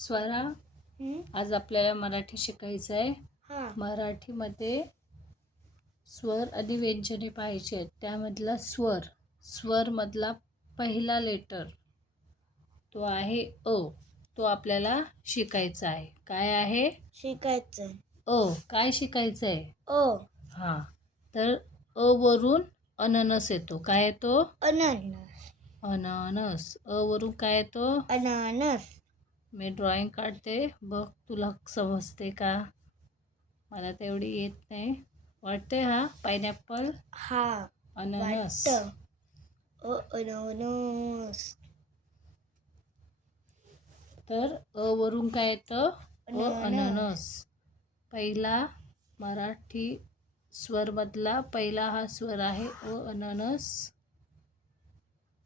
स्वरा? आज आपल्याला मराठी शिकायचं आहे. मराठीमध्ये स्वर आणि व्यंजने पाहिजे आहेत. त्यामधला स्वर स्वरमधला पहिला लेटर तो आहे अ. तो आपल्याला शिकायचा आहे. काय आहे? शिकायचं अ. काय शिकायचं आहे? ओ हां. तर अ वरून अननस येतो. काय येतो? अननस. अननस. अ वरून काय येतो? अननस. मी ड्रॉइंग काढते. बघ तुला समजते का? मला तेवढी येत नाही. वाटते हा? पायनॅपल हा. अननस. ओ अननस. तर अ वरून काय येतं? अ अननस. पहिला मराठी स्वरमधला पहिला हा स्वर आहे. अ अननस.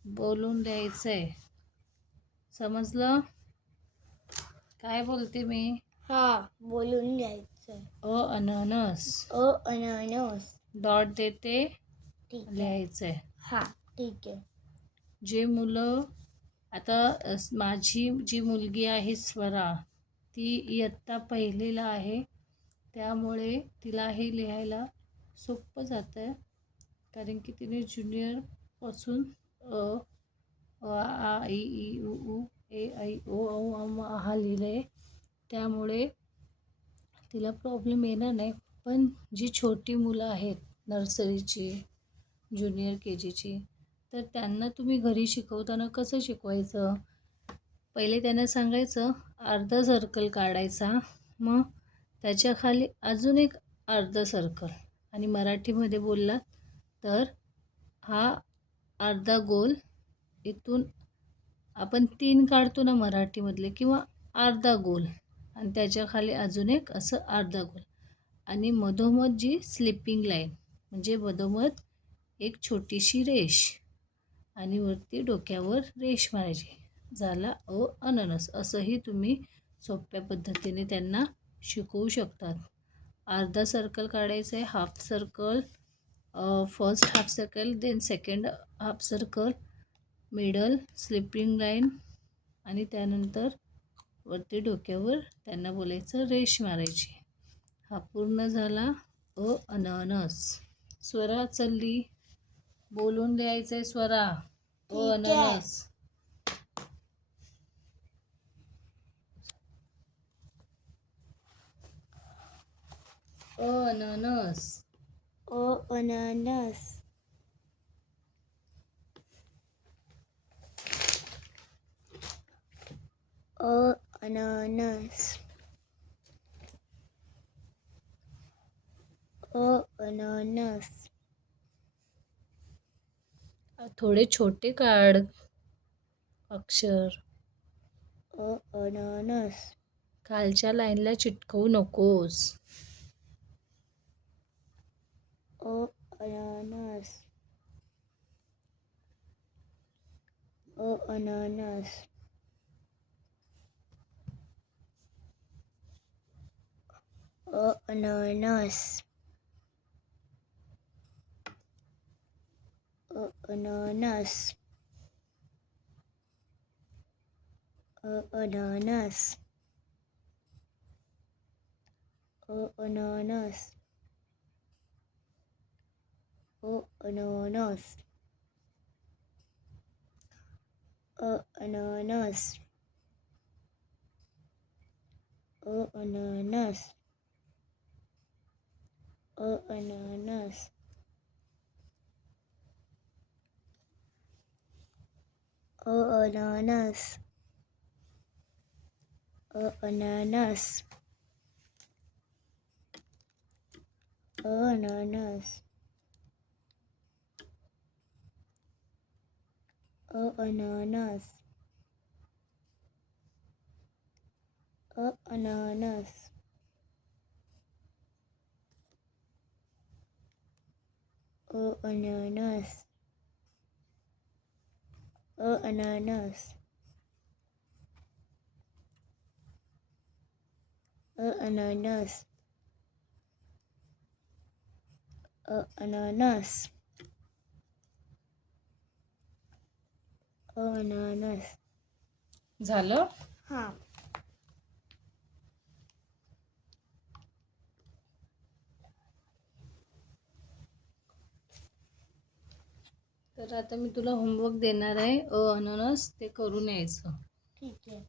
बोलून द्यायचं आहे समजलं? काय बोलते मी? हा बोलून घ्यायचं. अ अननस. ओ अननस. डॉट देते ठीक आहे. लिहायचं आहे हा ठीक आहे. जे मुलं आता अस- माझी जी मुलगी आहे स्वरा ती इयत्ता पहिलीला आहे. त्यामुळे तिला हे लिहायला सोपं जातं आहे कारण की तिने ज्युनियरपासून अ अ, आ इ ई उ ऊ ए ऐ ओ औ अम हा लिहिलं आहे त्यामुळे तिला प्रॉब्लेम येणार नाही. पण जी छोटी मुलं आहेत नर्सरीची ज्युनियर के जीची तर त्यांना तुम्ही घरी शिकवताना कसं शिकवायचं? पहिले त्यांना सांगायचं अर्धा सर्कल काढायचा. मग त्याच्याखाली अजून एक अर्धा सर्कल आणि मराठीमध्ये बोललात तर हा अर्धा गोल इथून आपण तीन काढतो ना मराठीमधले किंवा अर्धा गोल. आणि त्याच्याखाली अजून एक असं अर्धा गोल. आणि मधोमध जी स्लिपिंग लाईन म्हणजे मधोमध एक छोटीशी रेष आणि वरती डोक्यावर रेष मारायची. झाला अ अननस. असंही तुम्ही सोप्या पद्धतीने त्यांना शिकवू शकतात. अर्धा सर्कल काढायचं आहे half circle first half circle then second half circle middle slipping line आणि त्यानंतर वरती डोक्यावर त्यांना बोलायचं रेष मारायची. हा पूर्ण झाला अ अननस. स्वरा चलली. बोलून द्यायचंय स्वरा. अ. अननस. अ अननस. ओ अननस ओ अननस. ओ अननस. थोडे छोटे काढ. अक्षर. ओ अननस. खालच्या लाईनला चिटकवू नकोस. ओ अननस. ओ अननस. o unonos. O unonos. O unonos. O unonos. O unonos. O unonos. O unonos a ananas. A ananas. A ananas. A ananas. A ananas. A ananas. अ अननस अ अननस अ अननस अ अननस अननस झालं? हां. तर आता मी तुला होमवर्क देणार आहे अ अननस ते करून यायचं. ठीक आहे.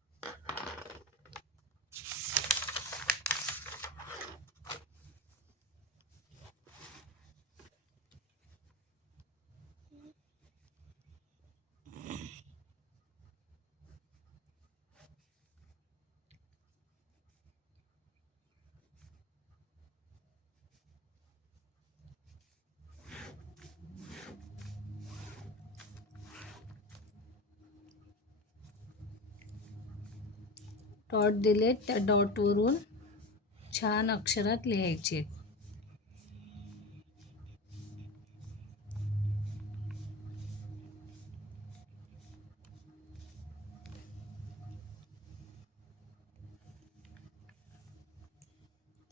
डॉट दिले त्या डॉटवरून छान अक्षरात लिहायचे.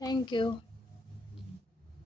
थँक्यू